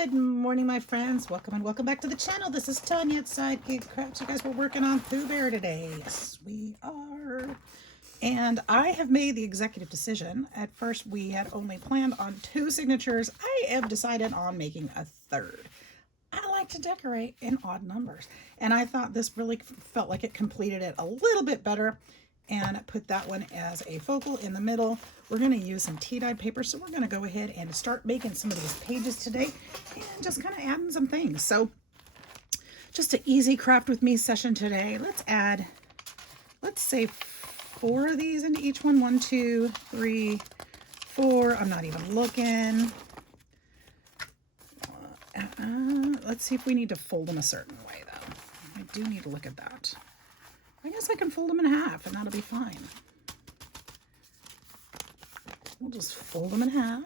Good morning, my friends. Welcome and welcome back to the channel. This is Tanya at Sidegigcrafts. You guys, we're working on Pooh Bear today. Yes, we are. And I have made the executive decision. At first, we had only planned on 2 signatures. I have decided on making a 3rd. I like to decorate in odd numbers. And I thought this really felt like it completed it a little bit better. And put that one as a focal in the middle. We're going to use some tea-dyed paper, so we're going to go ahead and start making some of these pages today and just kind of adding some things. So just an easy craft with me session today. Let's add, let's say 4 of these into each one. 1, 2, 3, 4. I'm not even looking. Let's see if we need to fold them a certain way, though. I do need to look at that. I guess I can fold them in half and that'll be fine. We'll just fold them in half.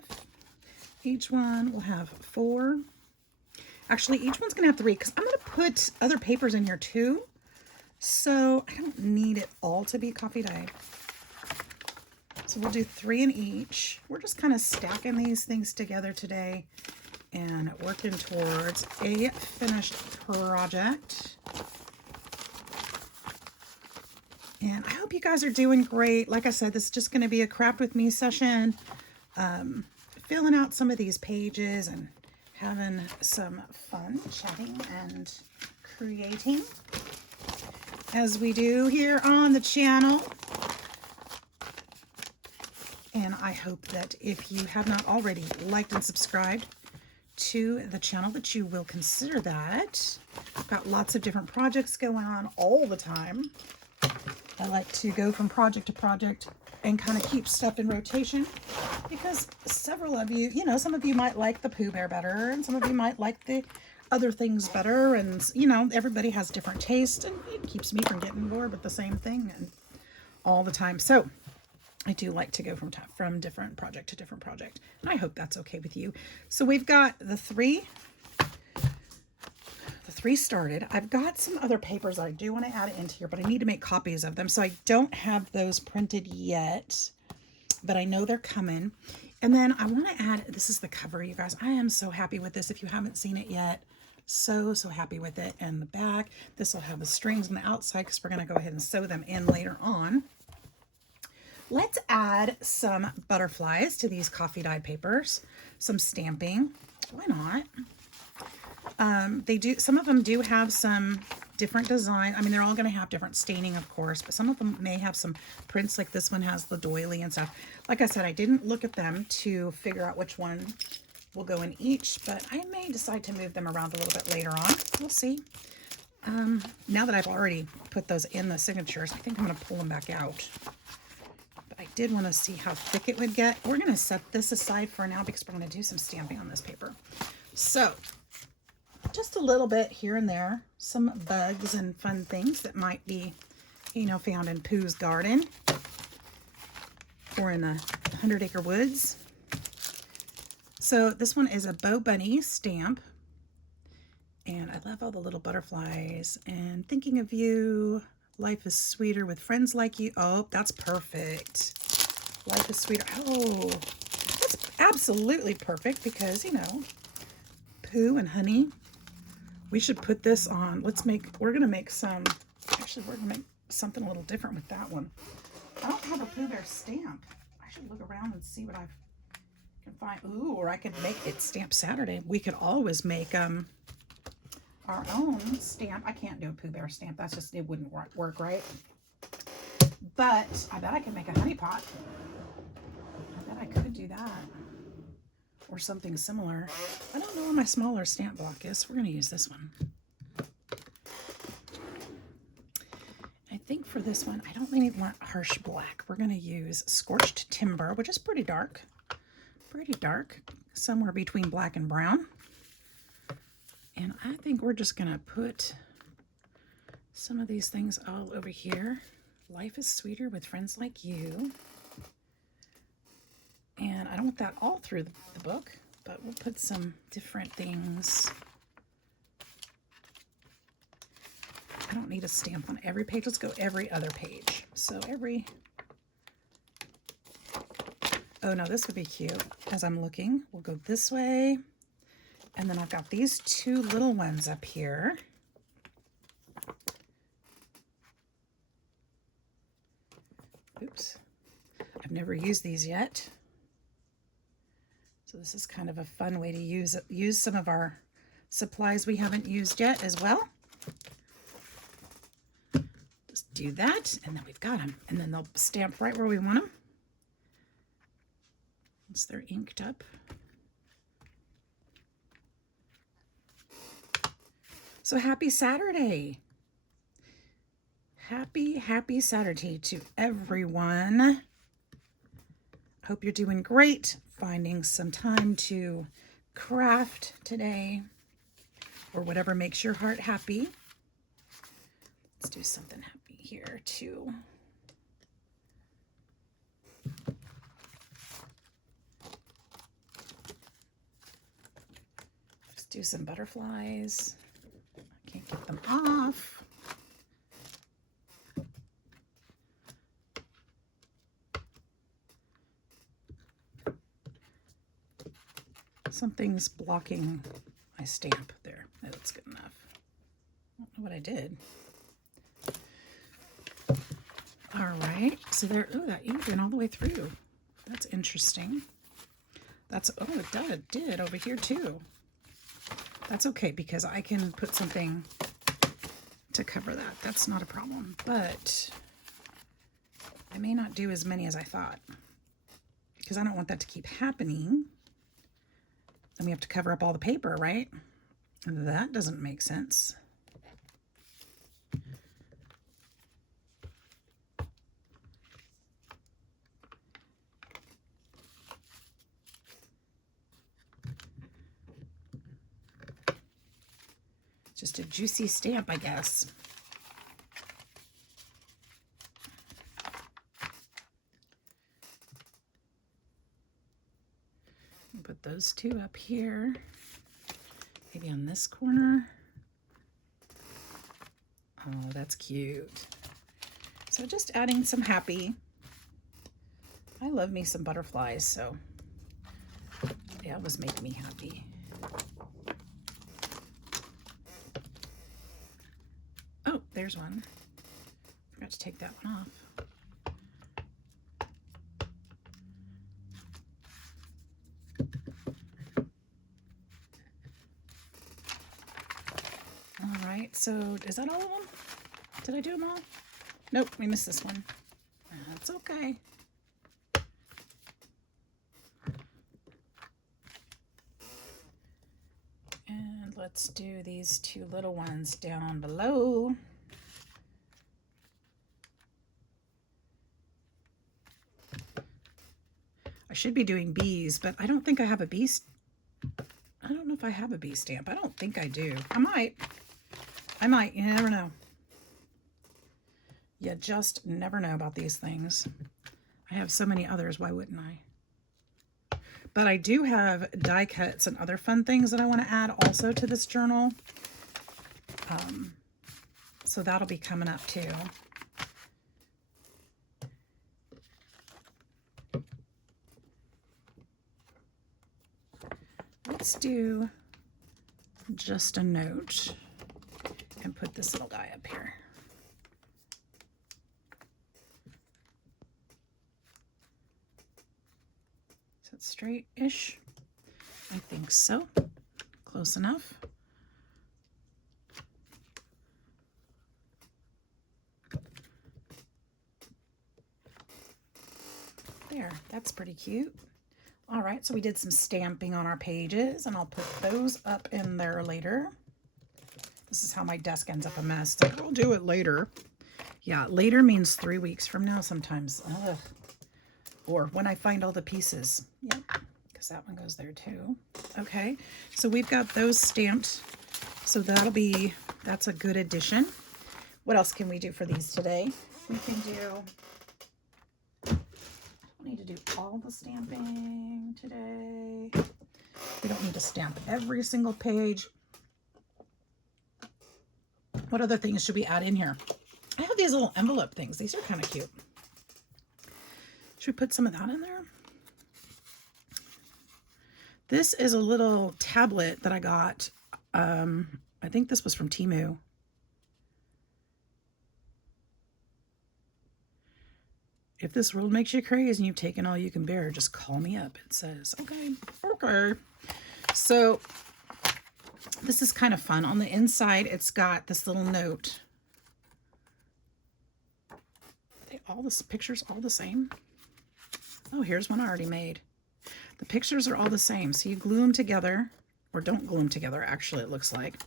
Each one will have 4. Actually, each one's gonna have 3 because I'm gonna put other papers in here too. So I don't need it all to be coffee dyed. So we'll do 3 in each. We're just kind of stacking these things together today and working towards a finished project. And I hope you guys are doing great. Like I said, this is just going to be a craft with me session. Filling out some of these pages and having some fun chatting and creating as we do here on the channel. And I hope that if you have not already liked and subscribed to the channel, that you will consider that. I've got lots of different projects going on all the time. I like to go from project to project and kind of keep stuff in rotation because several of you, some of you might like the Pooh Bear better and some of you might like the other things better. And, everybody has different tastes and it keeps me from getting bored with the same thing and all the time. So I do like to go from different project to different project. And I hope that's okay with you. So we've got the 3 started. I've got some other papers that I do want to add into here, but I need to make copies of them. So I don't have those printed yet, but I know they're coming. And then I want to add, this is the cover, you guys. I am so happy with this. If you haven't seen it yet, so happy with it. And the back, this will have the strings on the outside because we're going to go ahead and sew them in later on. Let's add some butterflies to these coffee dyed papers, some stamping. Why not? Some of them do have some different design. I mean, they're all going to have different staining, of course, but some of them may have some prints, like this one has the doily and stuff. Like I said, I didn't look at them to figure out which one will go in each, but I may decide to move them around a little bit later on. We'll see. Now that I've already put those in the signatures, I think I'm going to pull them back out. But I did want to see how thick it would get. We're going to set this aside for now because we're going to do some stamping on this paper. So just a little bit here and there, some bugs and fun things that might be, found in Pooh's garden or in the 100-acre woods. So this one is a Bow Bunny stamp. And I love all the little butterflies. And thinking of you, life is sweeter with friends like you. Oh, that's perfect. Life is sweeter. Oh, that's absolutely perfect because, Pooh and Honey. We should put this on. We're going to make something a little different with that one. I don't have a Pooh Bear stamp. I should look around and see what I can find. Ooh, or I could make it Stamp Saturday. We could always make our own stamp. I can't do a Pooh Bear stamp. It wouldn't work, right? But I bet I can make a honey pot. I bet I could do that. Or something similar. I don't know where my smaller stamp block is. We're going to use this one. I think for this one, I don't really want harsh black. We're going to use Scorched Timber, which is pretty dark. Pretty dark. Somewhere between black and brown. And I think we're just going to put some of these things all over here. Life is sweeter with friends like you. And I don't want that all through the book, but we'll put some different things. I don't need a stamp on every page. Let's go every other page. So oh no, this would be cute. As I'm looking, we'll go this way And then I've got these two little ones up here. Oops. I've never used these yet. So this is kind of a fun way to use some of our supplies we haven't used yet as well. Just do that, and then we've got them. And then they'll stamp right where we want them. Once they're inked up. So happy Saturday. Happy Saturday to everyone. Hope you're doing great, finding some time to craft today or whatever makes your heart happy. Let's do something happy here too. Just do some butterflies. I can't get them off. Something's blocking my stamp there. That's good enough. I don't know what I did. All right, so there, oh, that inked in all the way through. That's interesting. That's, oh, it did over here too. That's okay because I can put something to cover that. That's not a problem, but I may not do as many as I thought because I don't want that to keep happening. Then we have to cover up all the paper, right? And that doesn't make sense. Just a juicy stamp, I guess. Put those two up here, maybe on this corner. Oh, that's cute. So just adding some happy. I love me some butterflies, so they always make me happy. Oh, there's one. Forgot to take that one off. All right, so is that all of them? Did I do them all? Nope, we missed this one. That's okay. And let's do these two little ones down below. I should be doing bees, but I don't think I have a bee. I don't know if I have a bee stamp. I don't think I do. I might. You never know. You just never know about these things. I have so many others. Why wouldn't I? But I do have die cuts and other fun things that I want to add also to this journal. So that'll be coming up too. Let's do just a note and put this little guy up here. Is it straight-ish? I think so. Close enough. There, that's pretty cute. All right, so we did some stamping on our pages, and I'll put those up in there later. This is how my desk ends up a mess. Like, I'll do it later. Yeah, later means 3 weeks from now sometimes. Ugh. Or when I find all the pieces. Yep, because that one goes there too. Okay, so we've got those stamped. So that's a good addition. What else can we do for these today? We can do, I need to do all the stamping today. We don't need to stamp every single page. What other things should we add in here? I have these little envelope things. These are kind of cute. Should we put some of that in there? This is a little tablet that I got. I think this was from Temu. If this world makes you crazy and you've taken all you can bear, just call me up. It says, okay, okay. So this is kind of fun. On the inside, it's got this little note. All the pictures all the same? Oh, here's one I already made. The pictures are all the same. So you glue them together, or don't glue them together, actually, it looks like.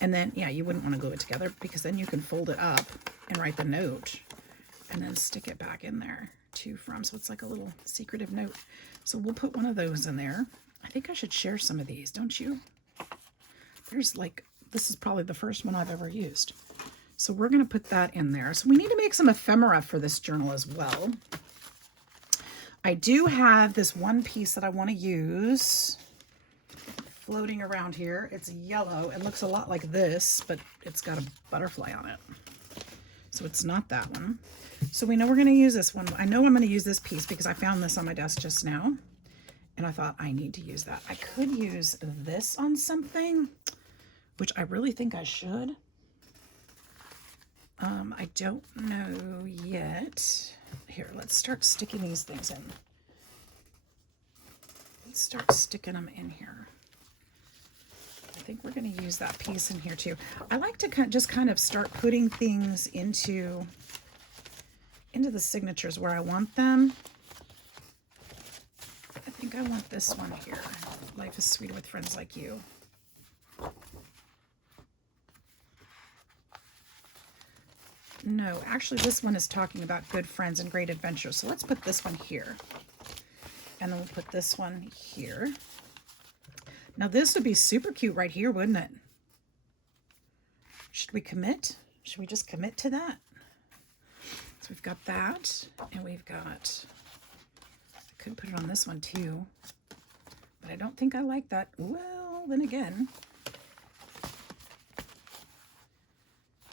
And then, yeah, you wouldn't want to glue it together because then you can fold it up and write the note and then stick it back in there to from. So it's like a little secretive note. So we'll put one of those in there. I think I should share some of these, don't you? There's like, this is probably the first one I've ever used. So we're going to put that in there. So we need to make some ephemera for this journal as well. I do have this one piece that I want to use floating around here. It's yellow. It looks a lot like this, but it's got a butterfly on it. So it's not that one. So we know we're going to use this one. I know I'm going to use this piece because I found this on my desk just now. And I thought I need to use that. I could use this on something, which I really think I should. I don't know yet. Here, let's start sticking these things in. Let's start sticking them in here. I think we're going to use that piece in here too. I like to just kind of start putting things into the signatures where I want them. I think I want this one here. Life is sweeter with friends like you. No, actually this one is talking about good friends and great adventures. So let's put this one here. And then we'll put this one here. Now this would be super cute right here, wouldn't it? Should we commit? Should we just commit to that? So we've got that, and we've got, I could put it on this one too, but I don't think I like that. Well, then again,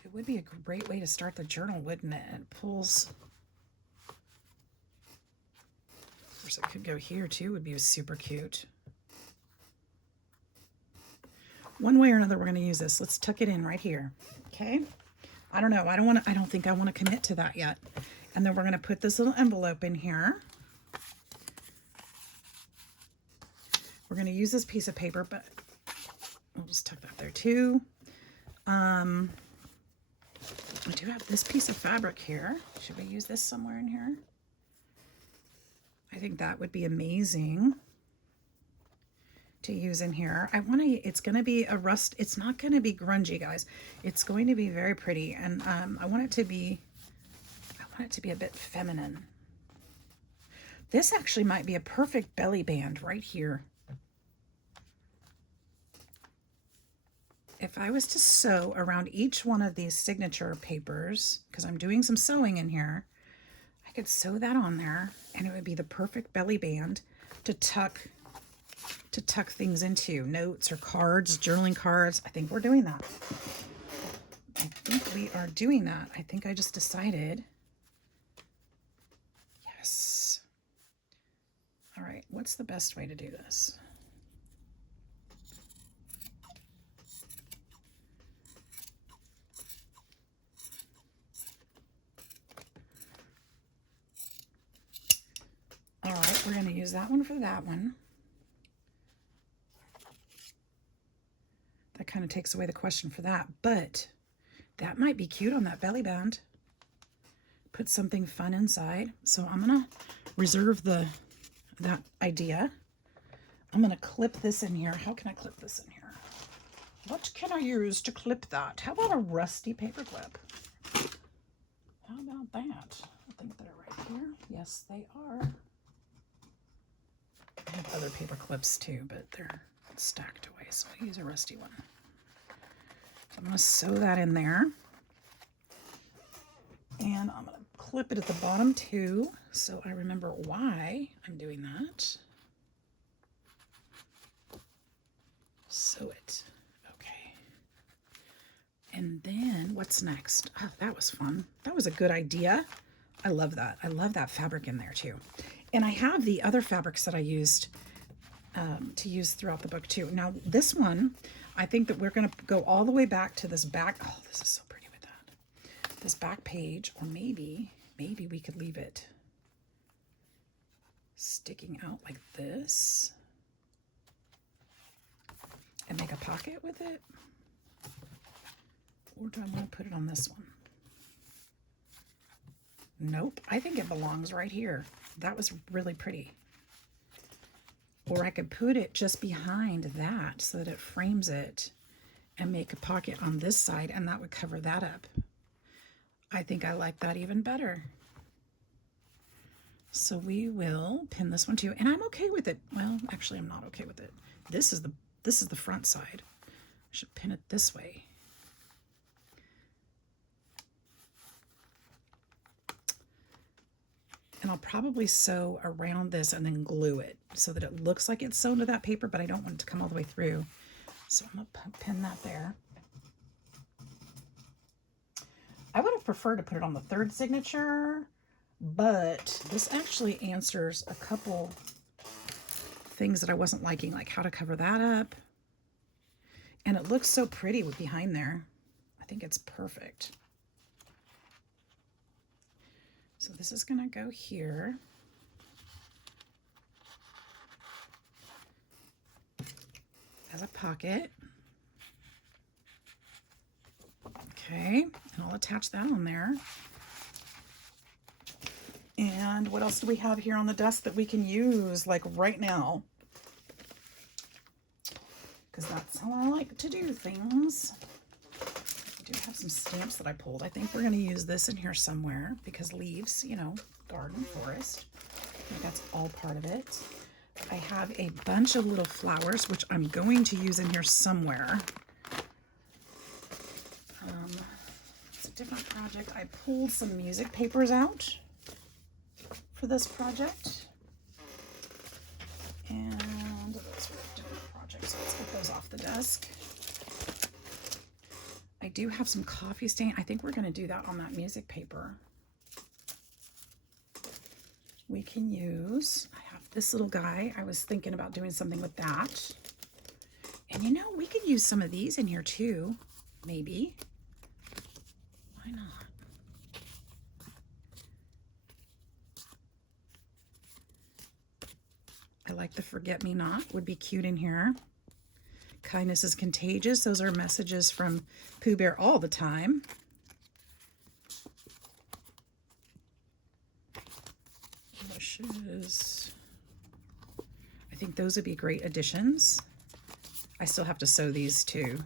it would be a great way to start the journal, wouldn't it? It pulls, of course it could go here too, would be super cute. One way or another, we're going to use this. Let's tuck it in right here. Okay. I don't know. I don't think I want to commit to that yet. And then we're going to put this little envelope in here. We're going to use this piece of paper, but we'll just tuck that there too. I do have this piece of fabric here. Should we use this somewhere in here? I think that would be amazing to use in here. It's going to be a rust. It's not going to be grungy, guys. It's going to be very pretty. And I want it to be a bit feminine. This actually might be a perfect belly band right here. If I was to sew around each one of these signature papers, because I'm doing some sewing in here, I could sew that on there and it would be the perfect belly band to tuck things into, notes or cards, journaling cards. I think we're doing that. I think we are doing that. I think I just decided. Yes. All right, what's the best way to do this? All right, we're going to use that one for that one. That kind of takes away the question for that, but that might be cute on that belly band. Put something fun inside. So I'm going to reserve that idea. I'm going to clip this in here. How can I clip this in here? What can I use to clip that? How about a rusty paper clip? How about that? I think they're right here. Yes, they are. I have other paper clips too, but they're stacked away, so I'll use a rusty one. So I'm going to sew that in there. And I'm going to clip it at the bottom too, so I remember why I'm doing that. Sew it. Okay. And then what's next? Oh, that was fun. That was a good idea. I love that. I love that fabric in there too. And I have the other fabrics that I used to use throughout the book too. Now this one, I think that we're going to go all the way back to this back. Oh, this is so pretty with that. This back page, or maybe we could leave it sticking out like this and make a pocket with it. Or do I want to put it on this one? Nope, I think it belongs right here. That was really pretty. Or I could put it just behind that so that it frames it and make a pocket on this side, and that would cover that up. I think I like that even better. So we will pin this one too, and I'm okay with it. Well, actually I'm not okay with it. This is the front side. I should pin it this way. And I'll probably sew around this and then glue it so that it looks like it's sewn to that paper, but I don't want it to come all the way through. So I'm going to pin that there. I would have preferred to put it on the third signature, but this actually answers a couple things that I wasn't liking, like how to cover that up. And it looks so pretty with behind there. I think it's perfect. So this is going to go here. As a pocket. Okay, and I'll attach that on there. And what else do we have here on the desk that we can use like right now? Because that's how I like to do things. I do have some stamps that I pulled. I think we're going to use this in here somewhere because leaves, you know, garden, forest. I think that's all part of it. I have a bunch of little flowers, which I'm going to use in here somewhere. It's a different project. I pulled some music papers out for this project. And those were different projects, so let's get those off the desk. I do have some coffee stain. I think we're going to do that on that music paper. We can use, I have this little guy. I was thinking about doing something with that. And you know, we could use some of these in here too, maybe. Why not? I like the forget-me-not, would be cute in here. Kindness is contagious. Those are messages from Pooh Bear all the time. Wishes. I think those would be great additions. I still have to sew these too.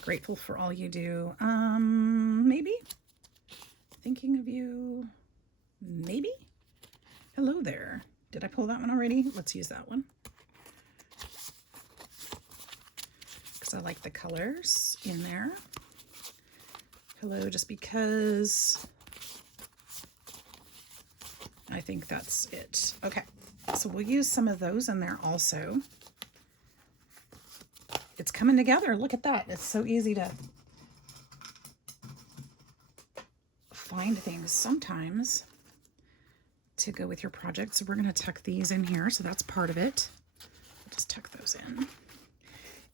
Grateful for all you do. Maybe. Thinking of you. Maybe. Hello there. Did I pull that one already? Let's use that one. I like the colors in there. Hello, just because I think that's it. Okay, so we'll use some of those in there also. It's coming together. Look at that. It's so easy to find things sometimes to go with your project. So we're going to tuck these in here. So that's part of it. I'll just tuck those in.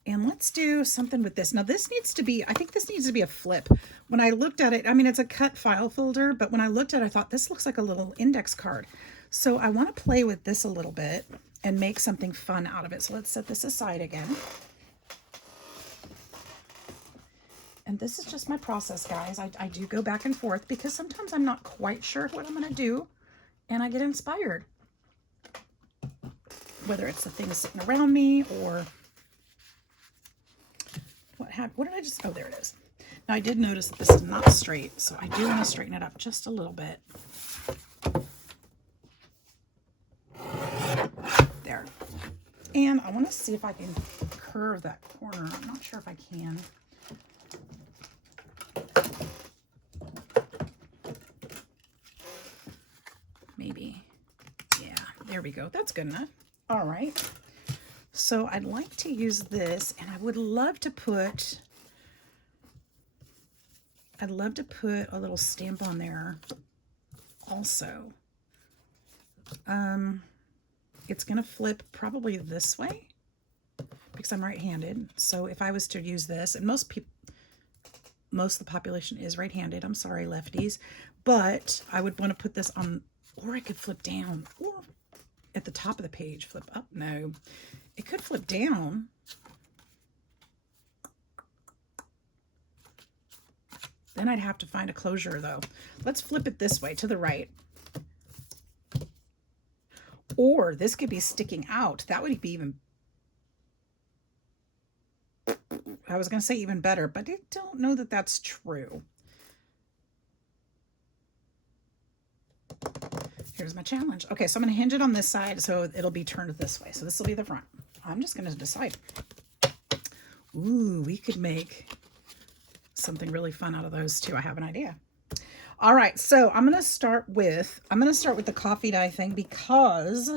And let's do something with this. Now this needs to be, I think this needs to be a flip. When I looked at it, I mean, it's a cut file folder, but when I looked at it, I thought this looks like a little index card. So I want to play with this a little bit and make something fun out of it. So let's set this aside again. And this is just my process, guys. I do go back and forth because sometimes I'm not quite sure what I'm going to do and I get inspired. Whether it's the things sitting around me or what did I just, oh, there it is. Now I did notice that this is not straight, so I do want to straighten it up just a little bit. There. And I want to see if I can curve that corner. I'm not sure if I can. Maybe. Yeah, there we go. That's good enough. All right. So I'd like to use this, and I would love to put, a little stamp on there also. it's going to flip probably this way because I'm right-handed. So if I was to use this, and most of the population is right-handed. I'm sorry, lefties. But I would want to put this on, or I could flip down, or at the top of the page, flip up. No, it could flip down. Then I'd have to find a closure though. Let's flip it this way to the right. Or this could be sticking out. That would be even, I was going to say even better, but I don't know that that's true. Here's my challenge. Okay, so I'm going to hinge it on this side so it'll be turned this way. So this will be the front. I'm just going to decide. Ooh, we could make something really fun out of those too. I have an idea. All right, so I'm going to start with the coffee dye thing because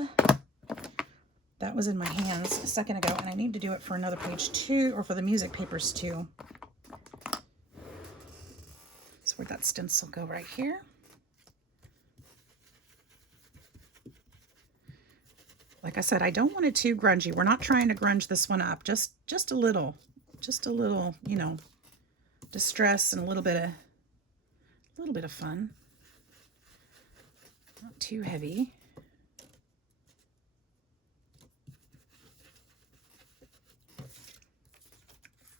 that was in my hands a second ago, and I need to do it for another page too, or for the music papers too. So where'd that stencil go? Right here. Like I said, I don't want it too grungy. We're not trying to grunge this one up. Just a little, you know, distress and a little bit of fun. Not too heavy.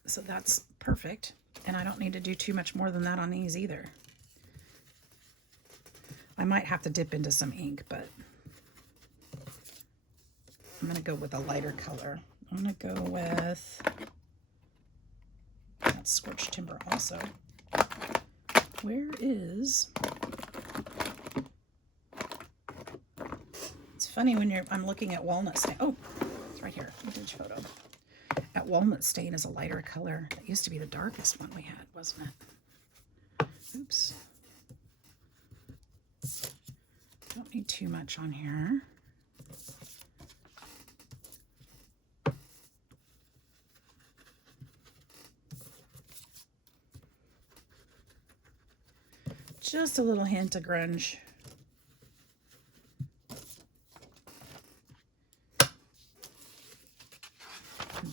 So that's perfect. And I don't need to do too much more than that on these either. I might have to dip into some ink, but I'm going to go with a lighter color. I'm going to go with that Scorched Timber also. Where is... It's funny when I'm looking at Walnut Stain. Oh, it's right here. Vintage photo. That Walnut Stain is a lighter color. It used to be the darkest one we had, wasn't it? Oops. Don't need too much on here. Just a little hint of grunge.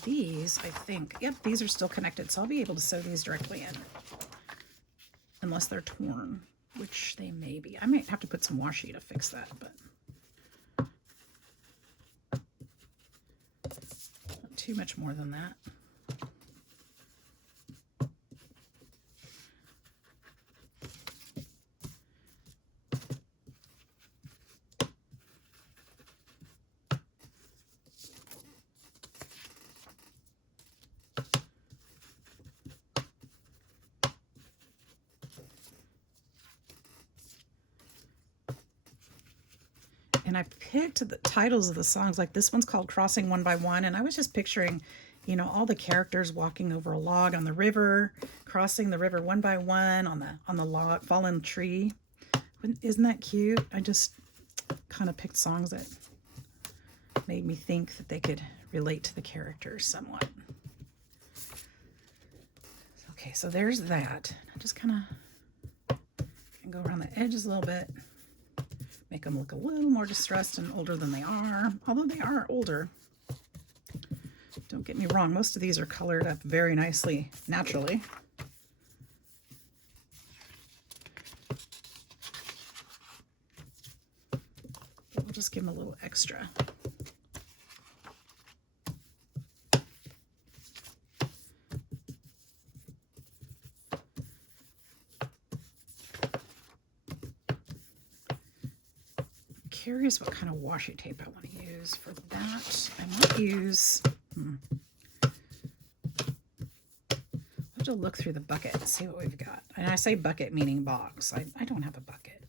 These, I think, yep, these are still connected, so I'll be able to sew these directly in. Unless they're torn, which they may be. I might have to put some washi to fix that, but not too much more than that. And I picked the titles of the songs, like this one's called Crossing One by One, and I was just picturing, you know, all the characters walking over a log on the river, crossing the river one by one on the log, fallen tree. Isn't that cute? I just kind of picked songs that made me think that they could relate to the characters somewhat. Okay, so there's that. I just kind of go around the edges a little bit. Make them look a little more distressed and older than they are, although they are older. Don't get me wrong, most of these are colored up very nicely, naturally. But we'll just give them a little extra. Curious what kind of washi tape I want to use for that. I might use, I'll have to look through the bucket and see what we've got. And I say bucket meaning box. I don't have a bucket.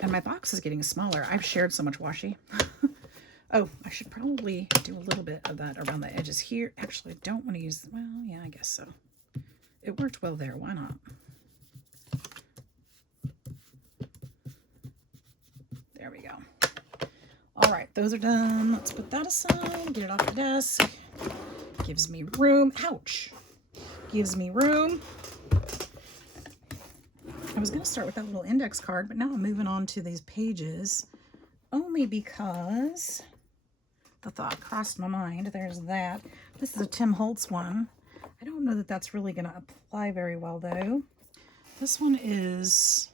And my box is getting smaller. I've shared so much washi. Oh, I should probably do a little bit of that around the edges here. Actually, I don't want to use, well, yeah, I guess so. It worked well there. Why not? There we go. All right, those are done. Let's put that aside, get it off the desk. Gives me room. Ouch. Gives me room. I was going to start with that little index card, but now I'm moving on to these pages. only because the thought crossed my mind. There's that. This is a Tim Holtz one. I don't know that that's really going to apply very well, though. This one is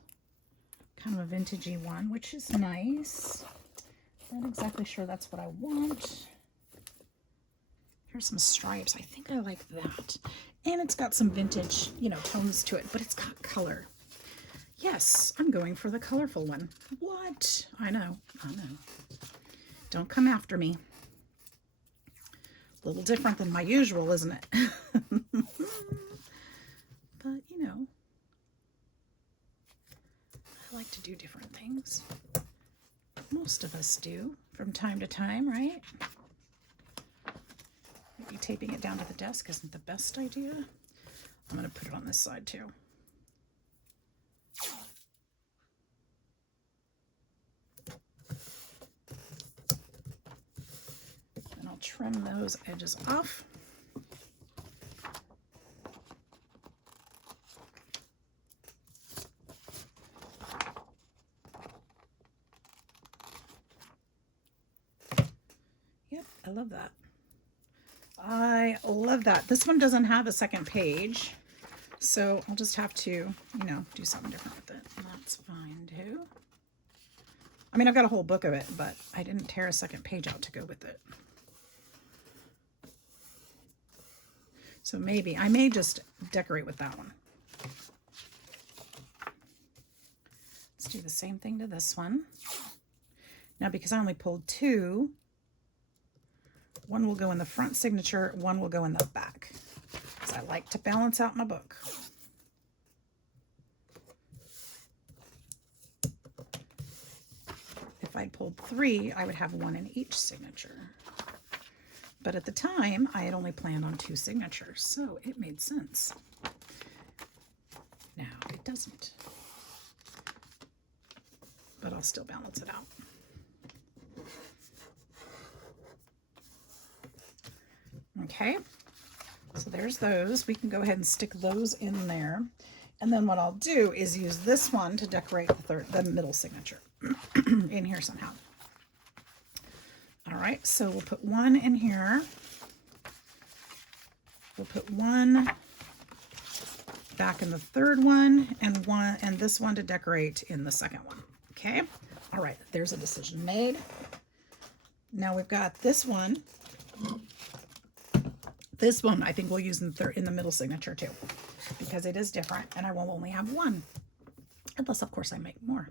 kind of a vintagey one, which is nice. Not exactly sure that's what I want. Here's some stripes. I think I like that. And it's got some vintage, you know, tones to it, but it's got color. Yes, I'm going for the colorful one. What? I know. Don't come after me. A little different than my usual, isn't it? But, you know, I like to do different things. Most of us do from time to time, right? Maybe taping it down to the desk isn't the best idea. I'm going to put it on this side too. And I'll trim those edges off. Yep, I love that. I love that. This one doesn't have a second page, so I'll just have to, you know, do something different with it. And that's fine too. I mean, I've got a whole book of it, but I didn't tear a second page out to go with it. So maybe, I may just decorate with that one. Let's do the same thing to this one. Now, because I only pulled two, one will go in the front signature, one will go in the back, because I like to balance out my book. If I'd pulled three, I would have one in each signature. But at the time, I had only planned on two signatures, so it made sense. Now, it doesn't. But I'll still balance it out. Okay, so there's those. We can go ahead and stick those in there. And then what I'll do is use this one to decorate the middle signature in here somehow. All right, so we'll put one in here. We'll put one back in the third one, and this one to decorate in the second one. Okay, all right, there's a decision made. Now we've got this one. This one I think we'll use in the middle signature too, because it is different and I will only have one, unless of course I make more.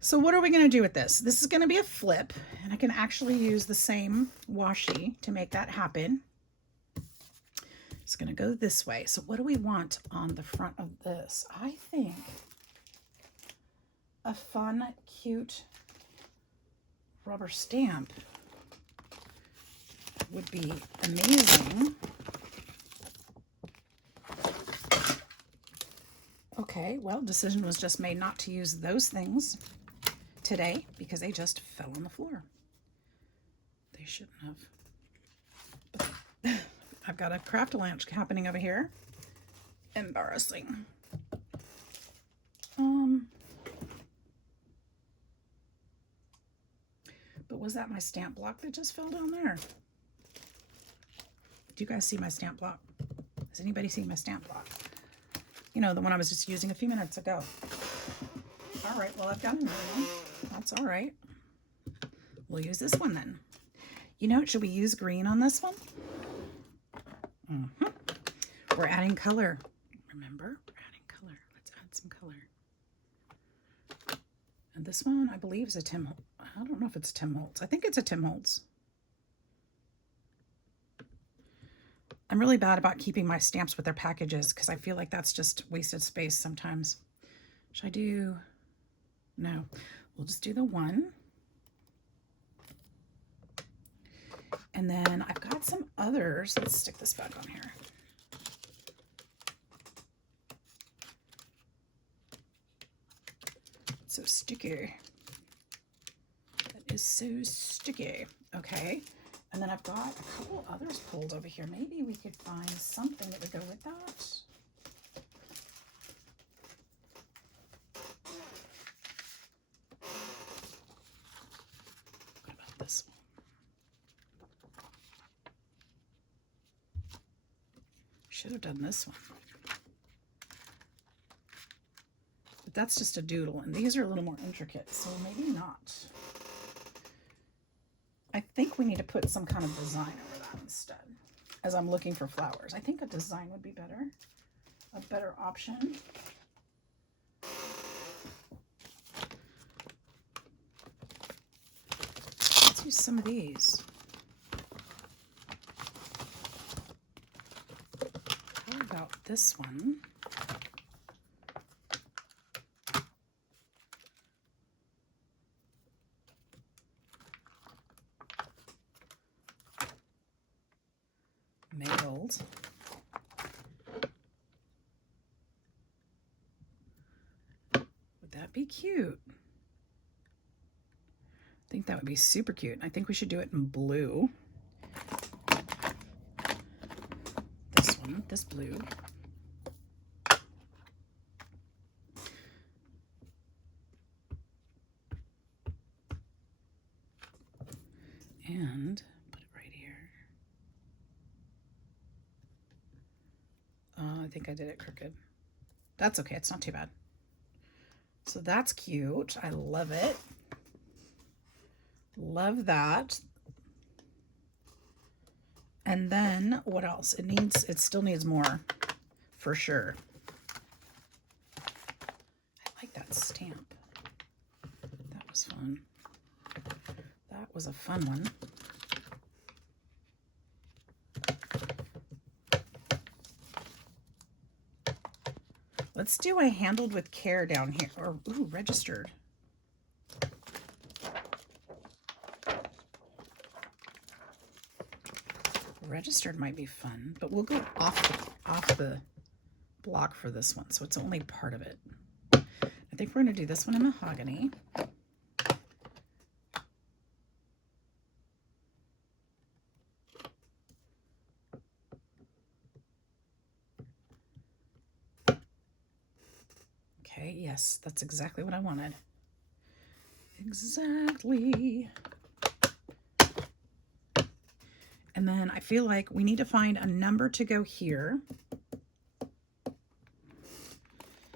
So what are we going to do with this? This is going to be a flip, and I can actually use the same washi to make that happen. It's going to go this way. So what do we want on the front of this? I think a fun, cute rubber stamp would be amazing. Okay, well, decision was just made not to use those things today because they just fell on the floor. They shouldn't have. But I've got a craft lunch happening over here. Embarrassing. But was that my stamp block that just fell down there? Do you guys see my stamp block? Has anybody seen my stamp block? You know, the one I was just using a few minutes ago. All right, well, I've got another one. That's all right. We'll use this one then. You know, should we use green on this one? We're adding color. Remember, we're adding color. Let's add some color. And this one, I believe, is a Tim Holtz. I don't know if it's Tim Holtz. I think it's a Tim Holtz. I'm really bad about keeping my stamps with their packages because I feel like that's just wasted space sometimes. Should I do? No. We'll just do the one. And then I've got some others. Let's stick this back on here. It's so sticky. That is so sticky. Okay. And then I've got a couple others pulled over here. Maybe we could find something that would go with that. should have done this one. But that's just a doodle, and these are a little more intricate, so maybe not. I think we need to put some kind of design over that instead. As I'm looking for flowers, I think a design would be better, a better option. Let's use some of these. How about this one? Mailed. Would that be cute? I think that would be super cute. I think we should do it in blue. This one, this blue. And put it right here. I think I did it crooked. That's okay, it's not too bad. So that's cute. I love it. Love that. And then what else? It still needs more for sure. I like that stamp. That was fun. That was a fun one. Let's do a handled with care down here, or ooh, registered. Registered might be fun, but we'll go off the block for this one, so it's only part of it. I think we're going to do this one in mahogany. Okay, yes, that's exactly what I wanted. Exactly. And then I feel like we need to find a number to go here.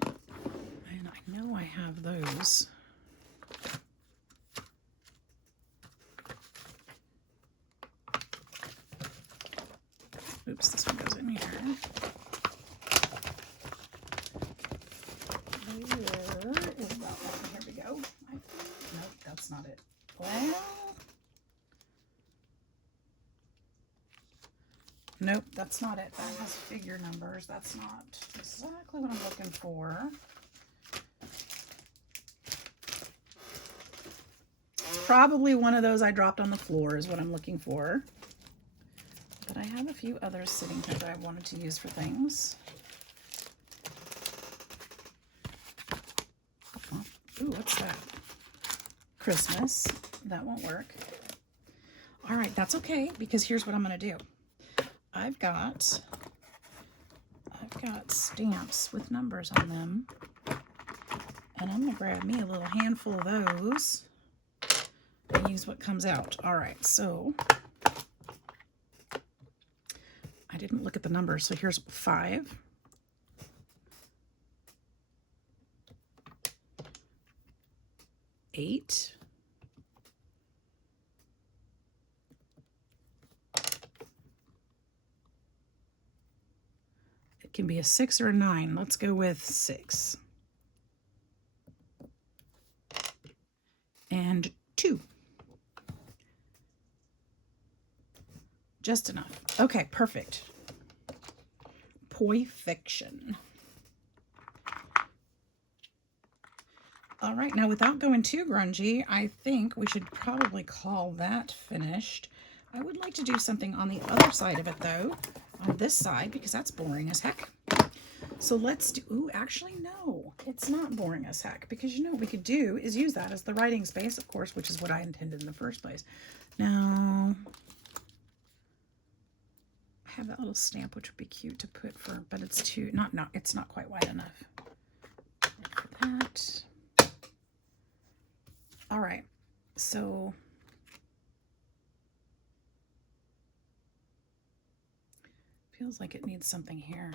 And I know I have those. Oops, this one goes in here. Where is that one? Here we go. Nope, that's not it. Well, nope, that's not it. That has figure numbers. That's not exactly what I'm looking for. It's probably one of those I dropped on the floor is what I'm looking for. But I have a few others sitting here that I wanted to use for things. Oh, ooh, what's that? Christmas. That won't work. All right, that's okay, because here's what I'm going to do. I've got stamps with numbers on them, and I'm going to grab me a little handful of those and use what comes out. All right, so I didn't look at the numbers, so here's 5. Eight. It can be a 6 or a 9. Let's go with 6. And 2. Just enough. Okay, perfect. Perfection. All right, now without going too grungy, I think we should probably call that finished. I would like to do something on the other side of it though, on this side, because that's boring as heck. So let's do, ooh, actually no, it's not boring as heck, because you know what we could do is use that as the writing space, of course, which is what I intended in the first place. Now, I have that little stamp, which would be cute to put for, but it's too, it's not quite wide enough for that. All right, so I Feels like it needs something here.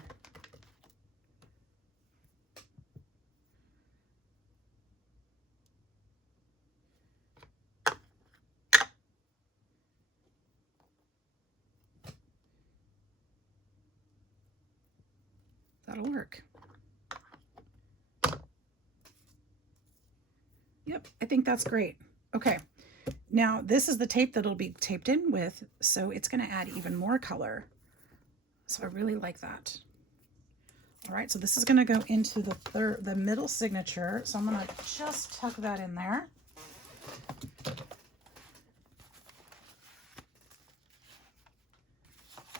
That'll work. Yep, I think that's great. Okay, now this is the tape that it'll be taped in with, so it's going to add even more color. So I really like that. All right, so this is going to go into the middle signature. So I'm going to just tuck that in there.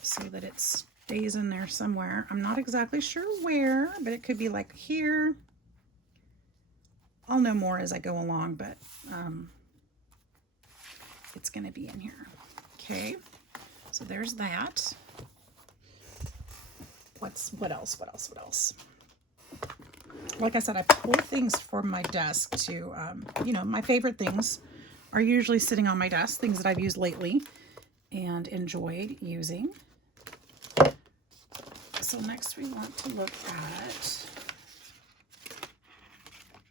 So that it stays in there somewhere. I'm not exactly sure where, but it could be like here. I'll know more as I go along, but it's going to be in here. Okay, so there's that. What else? Like I said, I pull things from my desk to, you know, my favorite things are usually sitting on my desk, things that I've used lately and enjoyed using. So next we want to look at,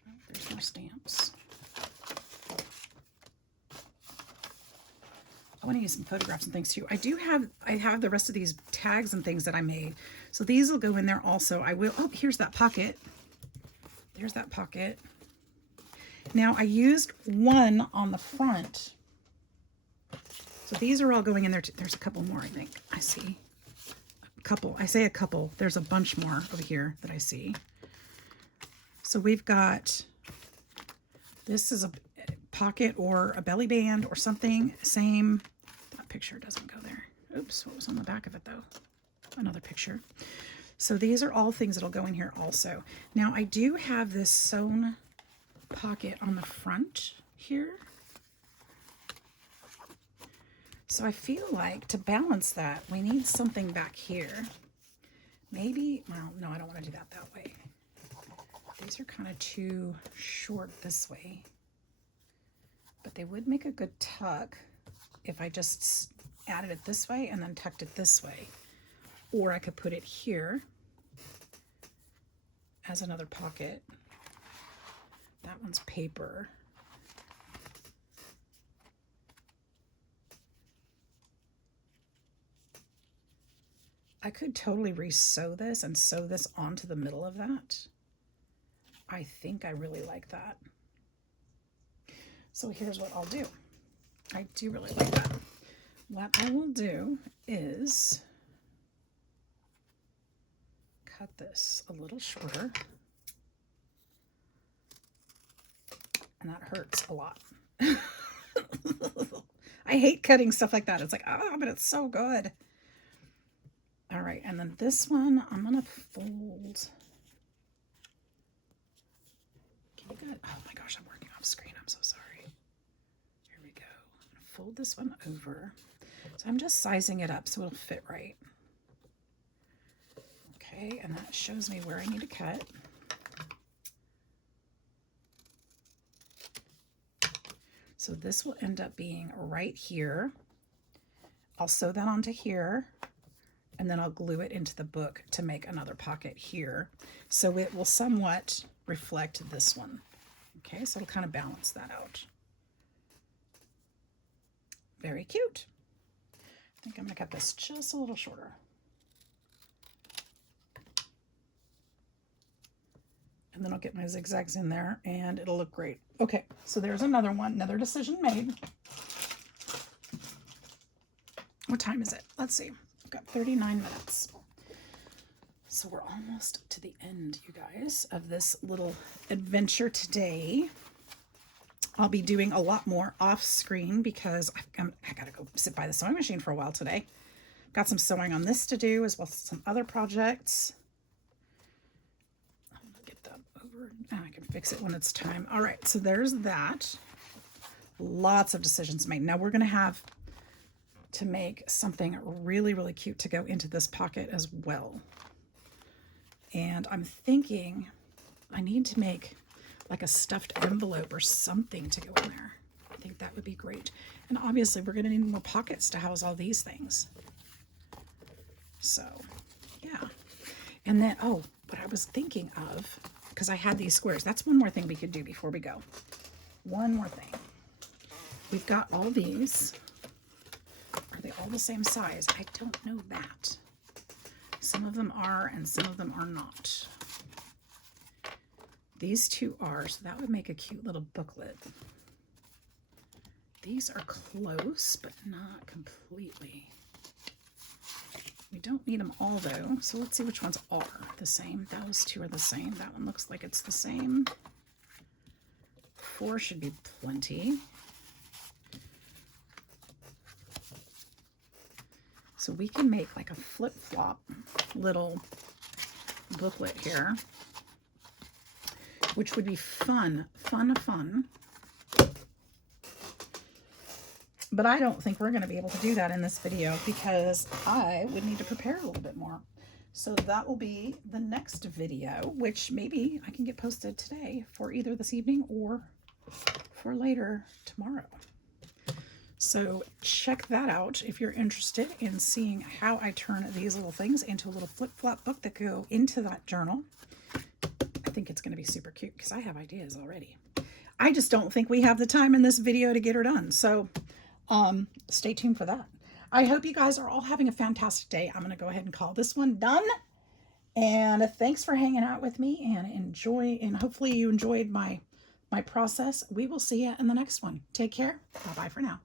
oh, there's more stamps. I want to use some photographs and things too. I have the rest of these tags and things that I made. So these will go in there also. I will, oh, here's that pocket. There's that pocket. Now I used one on the front. So these are all going in there too. There's a couple more, I think. I see a couple. I say a couple. There's a bunch more over here that I see. So we've got, this is a pocket or a belly band or something. Same. That picture doesn't go there. Oops, what was on the back of it though? Another picture. So these are all things that'll go in here also. Now I do have this sewn pocket on the front here. So I feel like to balance that, we need something back here. Maybe, well, no, I don't want to do that way. These are kind of too short this way. But they would make a good tuck if I just added it this way and then tucked it this way. Or I could put it here as another pocket. That one's paper. I could totally re-sew this and sew this onto the middle of that. I think I really like that. So here's what I'll do. I do really like that. What I will do is cut this a little shorter. And that hurts a lot. I hate cutting stuff like that. It's like, ah, but it's so good. All right, and then this one, I'm gonna fold. Can you get, oh my gosh, I'm working off screen. I'm so sorry. Here we go. I'm gonna fold this one over. So I'm just sizing it up so it'll fit right. Okay, and that shows me where I need to cut. So this will end up being right here. I'll sew that onto here, and then I'll glue it into the book to make another pocket here. So it will somewhat reflect this one. Okay, so it'll kind of balance that out. Very cute. I think I'm gonna cut this just a little shorter. And then I'll get my zigzags in there and it'll look great. Okay, so there's another one, another decision made. What time is it? Let's see. I've got 39 minutes. So we're almost to the end, you guys, of this little adventure today. I'll be doing a lot more off screen because I gotta go sit by the sewing machine for a while today. Got some sewing on this to do as well as some other projects. I'm gonna get that over. I can fix it when it's time. All right, so there's that. Lots of decisions made. Now we're gonna have to make something really, really cute to go into this pocket as well. And I'm thinking I need to make like a stuffed envelope or something to go in there. I think that would be great. And obviously we're going to need more pockets to house all these things. So, yeah. And then, oh, what I was thinking of, because I had these squares. That's one more thing we could do before we go. One more thing. We've got all these. Are they all the same size? I don't know that. Some of them are and some of them are not. These two are, so that would make a cute little booklet. These are close, but not completely. We don't need them all though, so let's see which ones are the same. Those two are the same. That one looks like it's the same. 4 should be plenty. So we can make like a flip-flop little booklet here, which would be fun. But I don't think we're going to be able to do that in this video because I would need to prepare a little bit more. So that will be the next video, which maybe I can get posted today for either this evening or for later tomorrow. So check that out if you're interested in seeing how I turn these little things into a little flip-flop book that go into that journal. I think it's going to be super cute because I have ideas already. I just don't think we have the time in this video to get her done. So stay tuned for that. I hope you guys are all having a fantastic day. I'm going to go ahead and call this one done. And thanks for hanging out with me and hopefully you enjoyed my process. We will see you in the next one. Take care. Bye-bye for now.